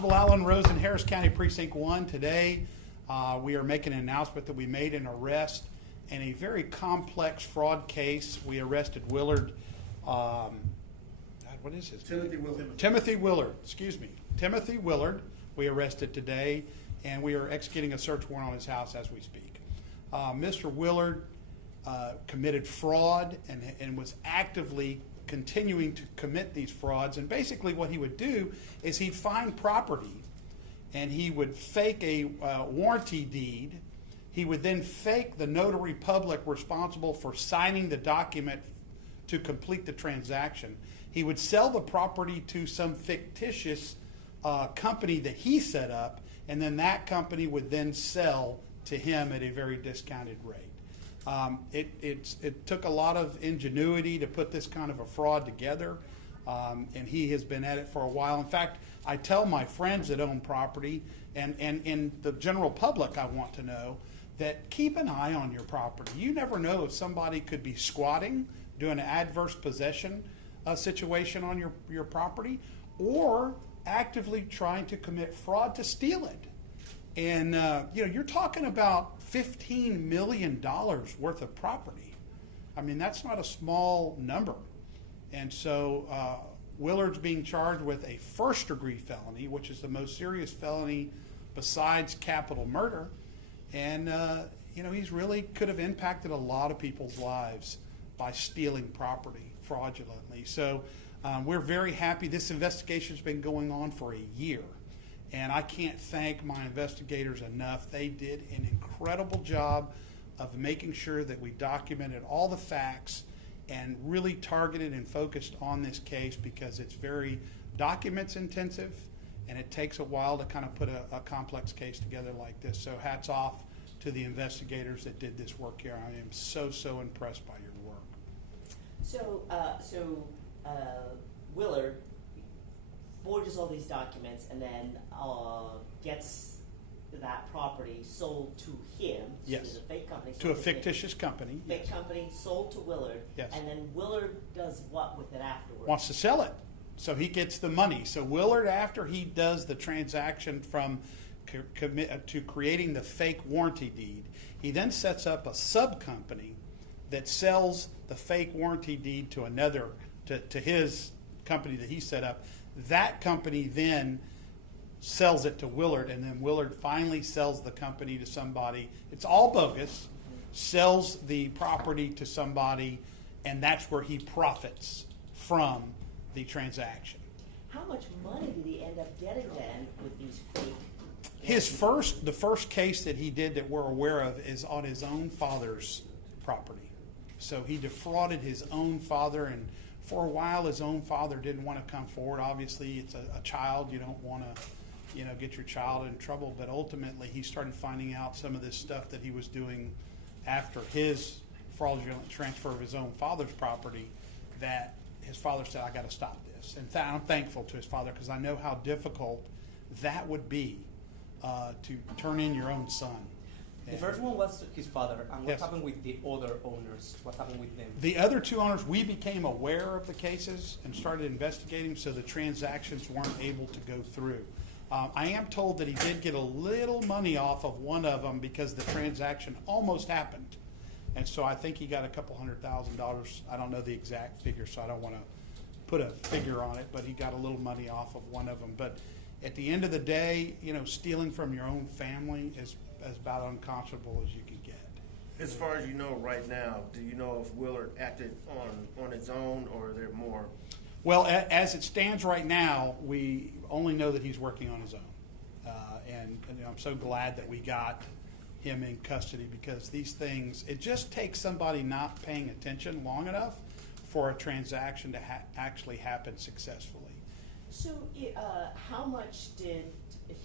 Constable Alan Rosen, Harris County Precinct 1. Today, we are making an announcement that we made an arrest in a very complex fraud case. We arrested Willard, what is his name? Timothy Willard. Timothy Willard, excuse me. Timothy Willard, we arrested today, and we are executing a search warrant on his house as we speak. Mr. Willard committed fraud and was actively continuing to commit these frauds. And basically what he would do is he'd find property and he would fake a warranty deed. He would then fake the notary public responsible for signing the document to complete the transaction. He would sell the property to some fictitious company that he set up, and then that company would then sell to him at a very discounted rate. It took a lot of ingenuity to put this kind of a fraud together, and he has been at it for a while. In fact, I tell my friends that own property and the general public, I want to know, that keep an eye on your property. You never know if somebody could be squatting, doing an adverse possession situation on your property, or actively trying to commit fraud to steal it. And you're talking about $15 million worth of property. I mean, that's not a small number. And so Willard's being charged with a first-degree felony, which is the most serious felony besides capital murder. And he's really could have impacted a lot of people's lives by stealing property fraudulently. So we're very happy. This investigation's been going on for a year. And I can't thank my investigators enough. They did an incredible job of making sure that we documented all the facts and really targeted and focused on this case, because it's very documents intensive and it takes a while to kind of put a complex case together like this. So hats off to the investigators that did this work here. I am so impressed by your work. So Willard forges all these documents and then gets that property sold to him. Yes. So a fake company. To a fictitious company. Fake company sold to Willard. Yes. And then Willard does what with it afterwards? Wants to sell it. So he gets the money. So Willard, after he does the transaction from to creating the fake warranty deed, he then sets up a sub-company that sells the fake warranty deed to another, to his company that he set up. That company then sells it to Willard, and then Willard finally sells the company to somebody. It's all bogus. Sells the property to somebody, and that's where he profits from the transaction. How much money did he end up getting then with these fake? The first case that he did that we're aware of is on his own father's property. So he defrauded his own father, and for a while his own father didn't want to come forward. Obviously, it's a child. You don't want to get your child in trouble, but ultimately he started finding out some of this stuff that he was doing after his fraudulent transfer of his own father's property, that his father said, I got to stop this. And I'm thankful to his father, because I know how difficult that would be to turn in your own son. The first one was his father, and what Yes. happened with the other owners? What happened with them? The other two owners, we became aware of the cases and started investigating, so the transactions weren't able to go through. I am told that he did get a little money off of one of them because the transaction almost happened. And so I think he got a couple $100,000. I don't know the exact figure, so I don't want to put a figure on it, but he got a little money off of one of them. But at the end of the day, stealing from your own family is about unconscionable as you can get. As far as you know right now, do you know if Willard acted on his own, or are there more? Well, as it stands right now, we only know that he's working on his own. And I'm so glad that we got him in custody, because these things, it just takes somebody not paying attention long enough for a transaction to actually happen successfully. So how much did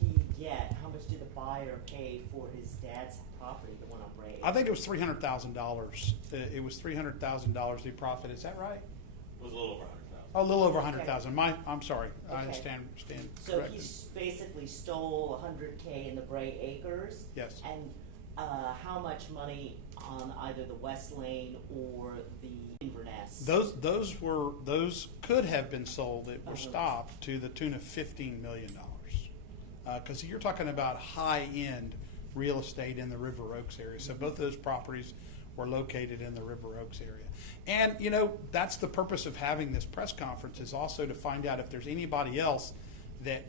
he get? How much did the buyer pay for his dad's property, the one on Bray? I think it was $300,000. It was $300,000 he profited. Is that right? It was a little over 100,000. Oh, a little over 100,000. Okay. I'm sorry. Okay. I stand So corrected. he basically stole $100K in the Bray Acres. Yes. And how much money on either the West Lane or the Inverness? Those could have been sold. That were stopped to the tune of $15 million. because you're talking about high-end real estate in the River Oaks area. So both of those properties were located in the River Oaks area. And, you know, that's the purpose of having this press conference, is also to find out if there's anybody else that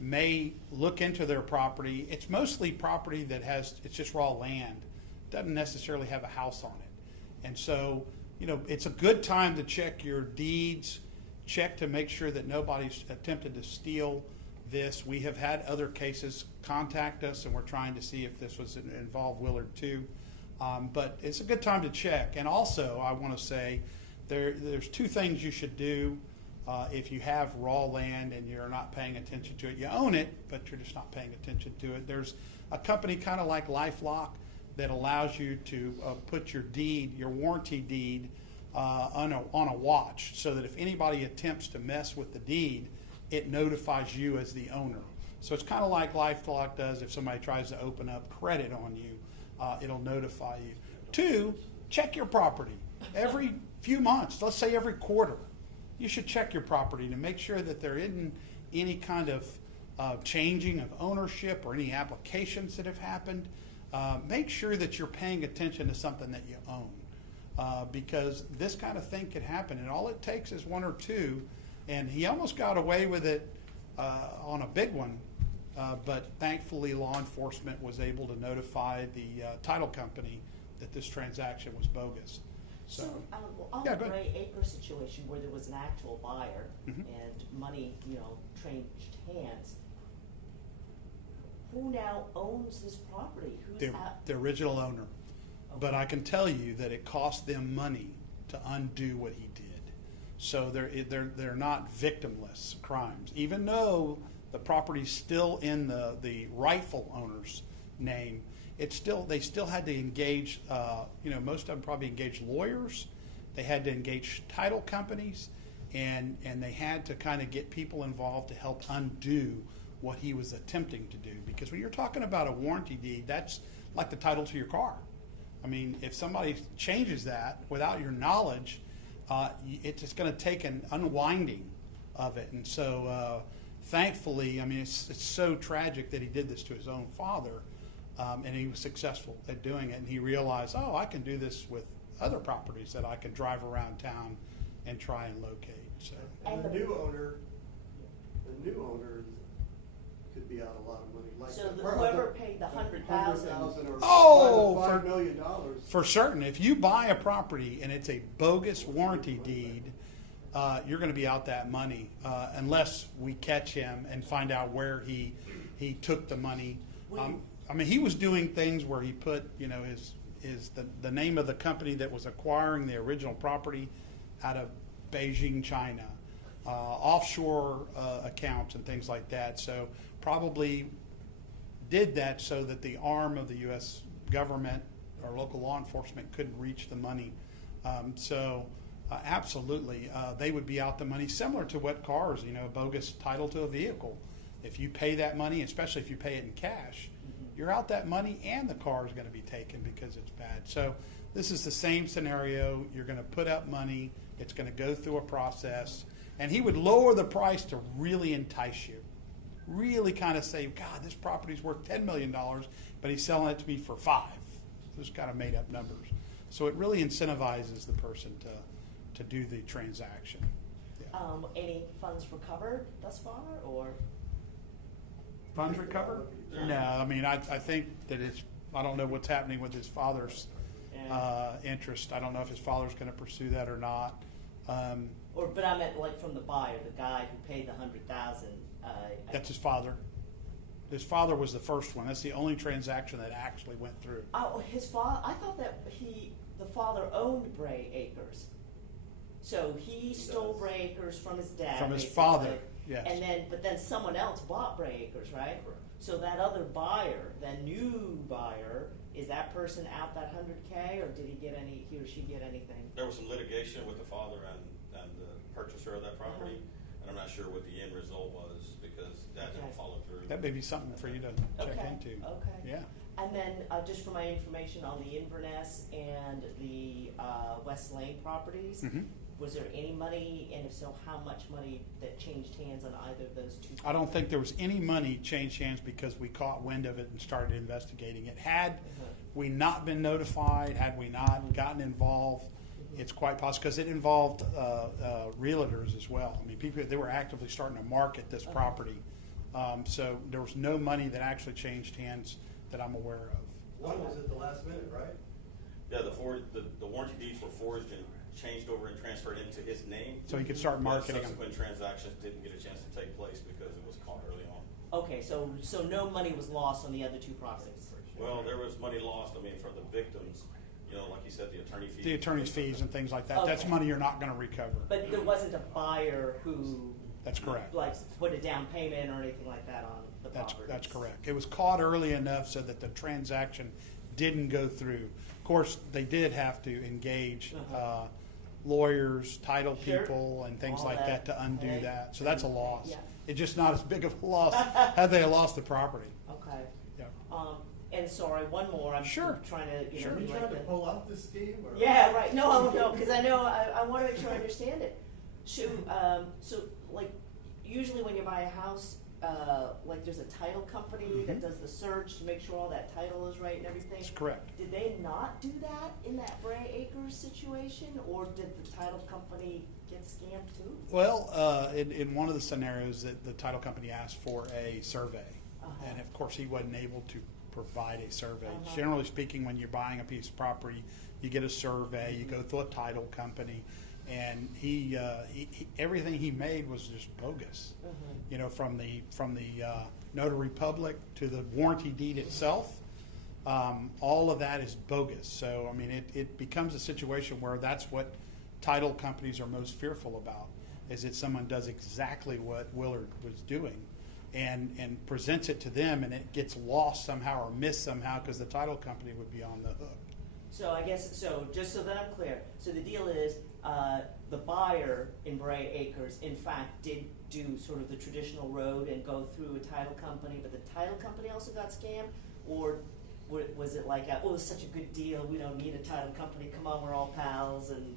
may look into their property. It's mostly property that it's just raw land. Doesn't necessarily have a house on it. And so, you know, it's a good time to check your deeds, check to make sure that nobody's attempted to steal this. We have had other cases contact us, and we're trying to see if this was involved Willard too. But it's a good time to check. And also, I want to say there's two things you should do if you have raw land and you're not paying attention to it. You own it, but you're just not paying attention to it. There's a company kind of like LifeLock that allows you to put your deed, your warranty deed, on a watch, so that if anybody attempts to mess with the deed, it notifies you as the owner. So it's kind of like LifeLock does if somebody tries to open up credit on you. It'll notify you. Two, check your property. Every few months, let's say every quarter, you should check your property to make sure that there isn't any kind of changing of ownership or any applications that have happened. Make sure that you're paying attention to something that you own, because this kind of thing could happen, and all it takes is one or two. And he almost got away with it on a big one, but thankfully law enforcement was able to notify the title company that this transaction was bogus. So on yeah, the go ahead. Gray Acre situation where there was an actual buyer Mhm. and money, changed hands, who now owns this property? Who's The original owner. But I can tell you that it cost them money to undo what he did. So they're not victimless crimes, even though the property's still in the rightful owner's name. They still had to engage. Most of them probably engaged lawyers. They had to engage title companies, and they had to kind of get people involved to help undo what he was attempting to do. Because when you're talking about a warranty deed, that's like the title to your car. I mean, if somebody changes that without your knowledge, it's just going to take an unwinding of it. And so, thankfully, I mean, it's so tragic that he did this to his own father, and he was successful at doing it. And he realized, I can do this with other properties that I can drive around town and try and locate. So, And the new owner could be out a lot of money. Like So whoever paid the $100,000 or $5 million. for certain, if you buy a property and it's a bogus warranty deed, you're going to be out that money unless we catch him and find out where he took the money. I mean, he was doing things where he put, the name of the company that was acquiring the original property out of Beijing, China, offshore accounts and things like that. So probably did that so that the arm of the U.S. government or local law enforcement couldn't reach the money. Absolutely, they would be out the money, similar to what cars, a bogus title to a vehicle. If you pay that money, especially if you pay it in cash, you're out that money and the car is going to be taken because it's bad. So this is the same scenario. You're going to put up money. It's going to go through a process. And he would lower the price to really entice you. Really kind of say, God, this property's worth $10 million, but he's selling it to me for $5. Those kind of made up numbers. So it really incentivizes the person to do the transaction. Yeah. Any funds recovered thus far, or? Funds recovered? No, I mean, I think that I don't know what's happening with his father's interest. I don't know if his father's going to pursue that or not. But I meant like from the buyer, the guy who paid the $100,000. That's his father. His father was the first one. That's the only transaction that actually went through. Oh, his father. I thought that the father owned Bray Acres. So he stole Bray Acres from his dad. From his basically. father, yes. But then someone else bought Bray Acres, right? Correct. So that other buyer, that new buyer, is that person out that $100K, or did he or she get anything? There was some litigation with the father and the purchaser of that property, and I'm not sure what the end result was because that didn't follow through. That may be something for you to check into. Okay. Yeah. And then just for my information on the Inverness and the West Lane properties, Mhm. Was there any money, and if so, how much money that changed hands on either of those two? I don't think there was any money changed hands because we caught wind of it and started investigating it. Had we not been notified, had we not gotten involved, it's quite possible, because it involved realtors as well. I mean, people, they were actively starting to market this property. So there was no money that actually changed hands that I'm aware of. One was at the last minute, right? Yeah, the warranty deeds were forged and changed over and transferred into his name. So he could start marketing them. Subsequent transactions didn't get a chance to take place because it was caught early on. Okay, so no money was lost on the other two properties? Well, there was money lost, I mean, for the victims, you know, like you said, the attorney fees. The attorney's fees and things like that. That's Okay. money you're not going to recover. But there wasn't a buyer who, That's correct. like, put a down payment or anything like that on the That's properties? correct. It was caught early enough so that the transaction didn't go through. Of course, they did have to engage lawyers, title Sure. people, and things All like that to undo okay. that. So that's a loss. Yeah. It's just not as big of a loss had they lost the property. Okay. Yeah. And sorry, one more. I'm Sure. trying to, Sure. Are you be trying like to the- pull out this scheme, or? Yeah, right. No, because I know I want to make sure I understand it. So, like, usually when you buy a house, like there's a title company that does the search to make sure all that title is right and everything. That's correct. Did they not do that in that Bray Acres situation, or did the title company get scammed too? Well, in one of the scenarios, that the title company asked for a survey, and of course he wasn't able to provide a survey. Generally speaking, when you're buying a piece of property, you get a survey, you go through a title company, and he everything he made was just bogus. You know, from the notary public to the warranty deed itself, all of that is bogus. So I mean, it becomes a situation where that's what title companies are most fearful about, is that someone does exactly what Willard was doing and presents it to them, and it gets lost somehow or missed somehow because the title company would be on the hook. So I guess, so just so that I'm clear, so the deal is, the buyer in Bray Acres, in fact, did do sort of the traditional road and go through a title company, but the title company also got scammed? Or was it like, oh, it's such a good deal, we don't need a title company, come on, we're all pals, and?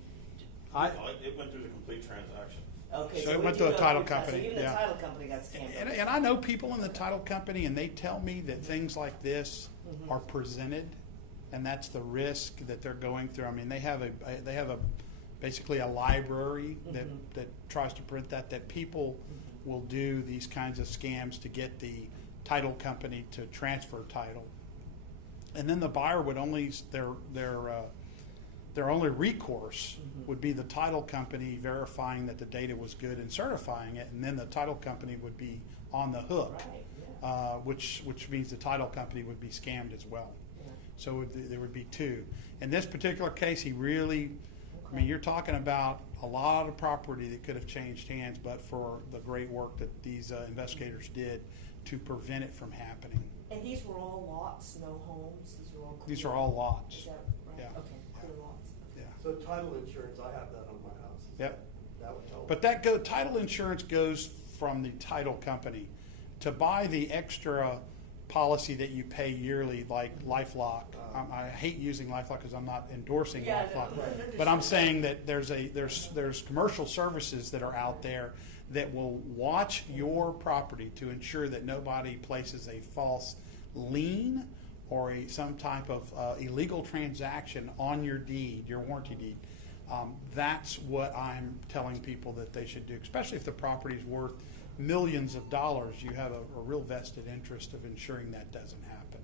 It went through the complete transaction. Okay, So it we went do to a know title who got- company, So even the yeah. title company got scammed. And I know people in the title company, and they tell me that things like this are presented, and that's the risk that they're going through. I mean, they have basically a library that tries to print that people will do these kinds of scams to get the title company to transfer title, and then the buyer would only their only recourse would be the title company verifying that the data was good and certifying it, and then the title company would be on the hook, Right, yeah. which means the title company would be scammed as well. Yeah. So there would be two. In this particular case, he really, I mean, you're talking about a lot of property that could have changed hands, but for the great work that these investigators did to prevent it from happening. And these were all lots, no homes, these were all clear? These are all lots. Is that right? Yeah. Okay, clear lots. Yeah. So title insurance, I have that on my house. Yep. That would help. But title insurance goes from the title company. To buy the extra policy that you pay yearly, like LifeLock, I hate using LifeLock because I'm not endorsing Yeah, LifeLock, no, but I'm saying that there's commercial services that are out there that will watch your property to ensure that nobody places a false lien or some type of illegal transaction on your deed, your warranty deed. That's what I'm telling people that they should do, especially if the property is worth millions of dollars. You have a real vested interest of ensuring that doesn't happen.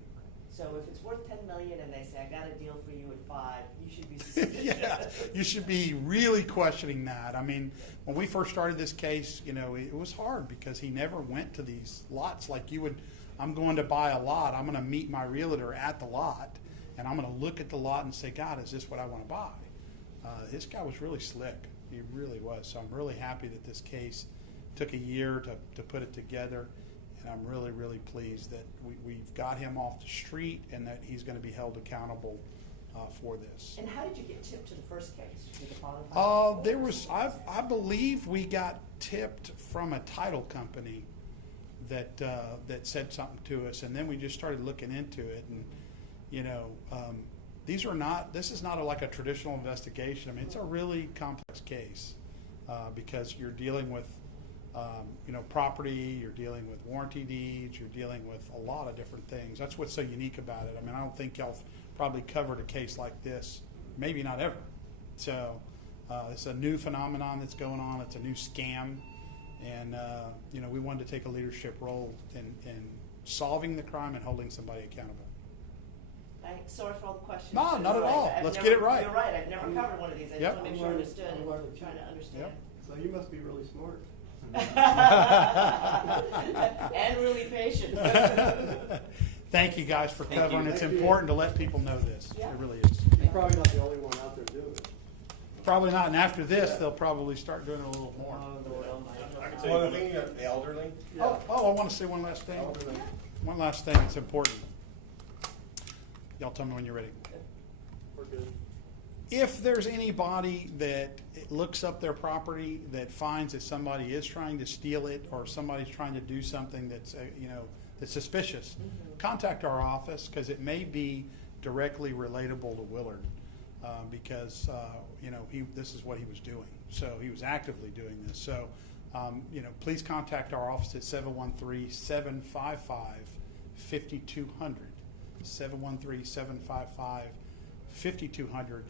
So if it's worth 10 million and they say, I got a deal for you at 5, you should be suspicious. Yeah, you should be really questioning that. I mean, when we first started this case, you know, it was hard because he never went to these lots like you would. I'm going to buy a lot. I'm going to meet my realtor at the lot, and I'm going to look at the lot and say, God, is this what I want to buy? This guy was really slick. He really was. So I'm really happy that this case took a year to put it together. And I'm really, really pleased that we've got him off the street and that he's going to be held accountable for this. And how did you get tipped to the first case? Did the father There was, I believe we got tipped from a title company that said something to us, and then we just started looking into it. And you know, This is not like a traditional investigation. I mean, it's a really complex case because you're dealing with, property, you're dealing with warranty deeds, you're dealing with a lot of different things. That's what's so unique about it. I mean, I don't think y'all probably covered a case like this, maybe not ever. So it's a new phenomenon that's going on. It's a new scam. And, we wanted to take a leadership role in solving the crime and holding somebody accountable. Thanks. Sorry for all the questions. No, not at all. I've Let's never- get it right. You're right. I've never covered one of these. I just Yep. want to make sure I understood I'm and learning trying to understand. Yep. So you must be really smart. And really patient. Thank you guys for Thank covering. you. It's Thank you. important to let people know this. Yeah. It really is. You're probably not the only one out there doing it. Probably not. And after this, Yeah. they'll probably start doing it a little more. Oh, Lord Almighty. I can tell Well, you, the thing, the elderly, Yeah. Oh, I want to say one last thing. elderly. One last thing that's important. Y'all tell me when you're ready. We're good. If there's anybody that looks up their property that finds that somebody is trying to steal it or somebody's trying to do something that's, that's suspicious, contact our office because it may be directly relatable to Willard because, this is what he was doing. So he was actively doing this. So, please contact our office at 713-755-5200. 713-755-5200,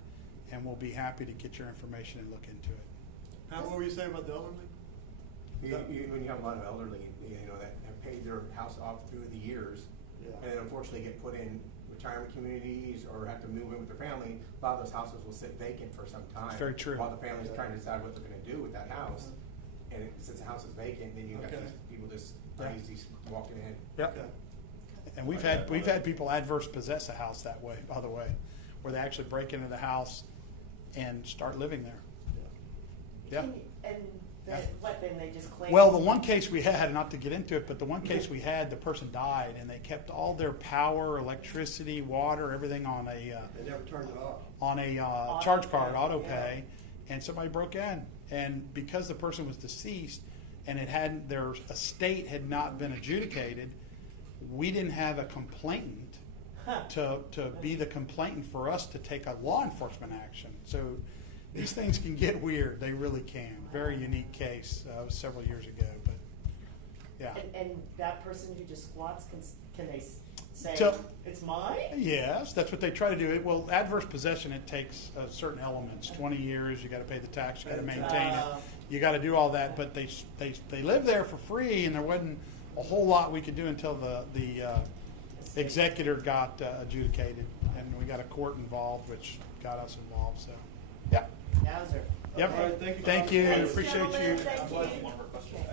and we'll be happy to get your information and look into it. Pat, what were you saying about the elderly? When you have a lot of elderly, that have paid their house off through the years, Yeah. and then unfortunately get put in retirement communities or have to move in with their family, a lot of those houses will sit vacant for some time. It's very true. While the family's trying to decide what they're gonna do with that house. And since the house is vacant, then you have Okay. these people just Yeah. crazy walking in. Yep. Okay. And we've had people adverse possess a house that way, by the way, where they actually break into the house and start living there. Yeah. Then they just claim. Well, the one case we had, not to get into it, but the one case we had, the person died, and they kept all their power, electricity, water, everything on a They never turned it off. charge card, auto pay, and somebody broke in, and because the person was deceased and their estate had not been adjudicated, we didn't have a complainant to be the complainant for us to take a law enforcement action. So these things can get weird. They really can. Very unique case several years ago, but yeah. And that person who just squats, can they say, So- it's mine? Yes, that's what they try to do. Well, adverse possession, it takes certain elements. 20 years, you got to pay the tax, you got to maintain it, you got to do all that. But they live there for free, and there wasn't a whole lot we could do until the executor got adjudicated, and we got a court involved, which got us involved. So, yeah. Yowzer. Yep. All right, thank you. Thank you. Thanks, Appreciate gentlemen. you. Thank you. one more question.